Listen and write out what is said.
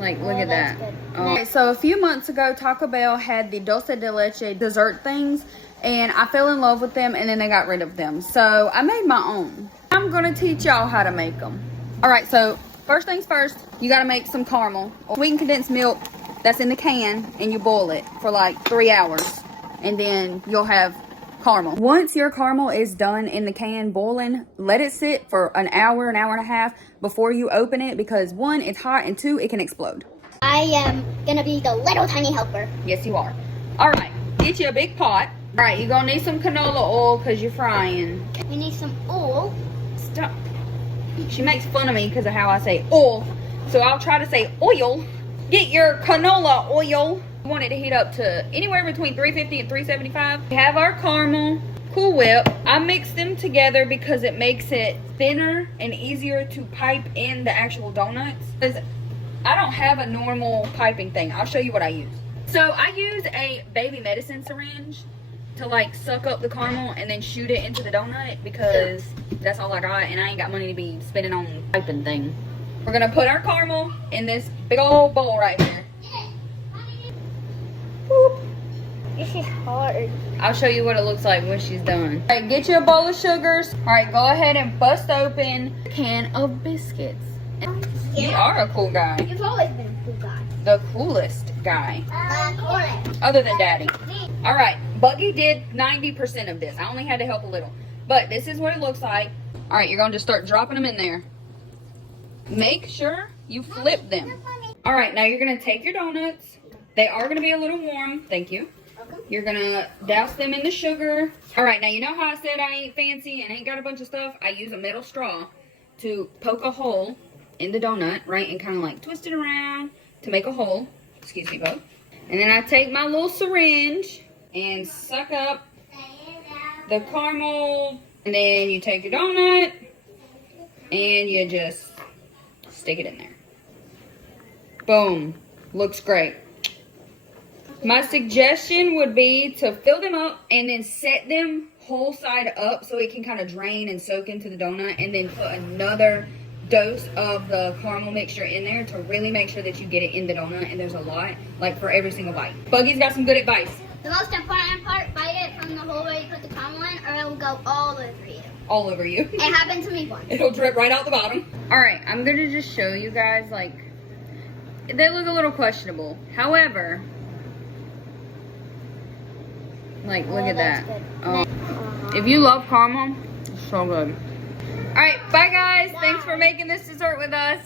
Like, look at that. Okay, so a few months ago, Taco Bell had the dulce de leche dessert things, and I fell in love with them, and then they got rid of them. So I made my own. I'm gonna teach y'all how to make them. All right, so first things first, you gotta make some caramel. Sweetened condensed milk that's in the can, and you boil it for like 3 hours, and then you'll have caramel. Once your caramel is done in the can boiling, let it sit for an hour and a half before you open it, because 1, it's hot, and 2, it can explode. I am gonna be the little tiny helper. Yes, you are. All right, get you a big pot. All right, you're gonna need some canola oil because you're frying. We need some oil. Stop. She makes fun of me because of how I say oil, so I'll try to say oil. Get your canola oil. We want it to heat up to anywhere between 350 and 375. We have our caramel, Cool Whip. I mix them together because it makes it thinner and easier to pipe in the actual donuts. Because I don't have a normal piping thing. I'll show you what I use. So I use a baby medicine syringe to like suck up the caramel and then shoot it into the donut, because that's all I got and I ain't got money to be spending on piping thing. We're gonna put our caramel in this big old bowl right here. Whoop. This is hard. I'll show you what it looks like when she's done. All right, get you a bowl of sugars. All right, go ahead and bust open a can of biscuits. You are a cool guy. You've always been a cool guy. The coolest guy. Coolest. Other than Daddy. All right, Buggy did 90% of this. I only had to help a little. But this is what it looks like. All right, you're going to just start dropping them in there. Make sure you flip them. All right, now you're going to take your donuts. They are going to be a little warm. Thank you. You're going to douse them in the sugar. All right, now you know how I said I ain't fancy and ain't got a bunch of stuff? I use a metal straw to poke a hole in the donut, right? And kind of like twist it around to make a hole. Excuse me, Bo. And then I take my little syringe and suck up the caramel. And then you take your donut and you just stick it in there. Boom. Looks great. My suggestion would be to fill them up and then set them whole side up so it can kind of drain and soak into the donut, and then put another dose of the caramel mixture in there to really make sure that you get it in the donut, and there's a lot, like for every single bite. Buggy's got some good advice. The most important part, bite it from the hole where you put the caramel in, or it will go all over you. All over you. It happened to me once. It'll drip right out the bottom. All right, I'm gonna just show you guys, like, they look a little questionable. However, like, look at that. If you love caramel, it's so good. All right, bye guys. Thanks for making this dessert with us.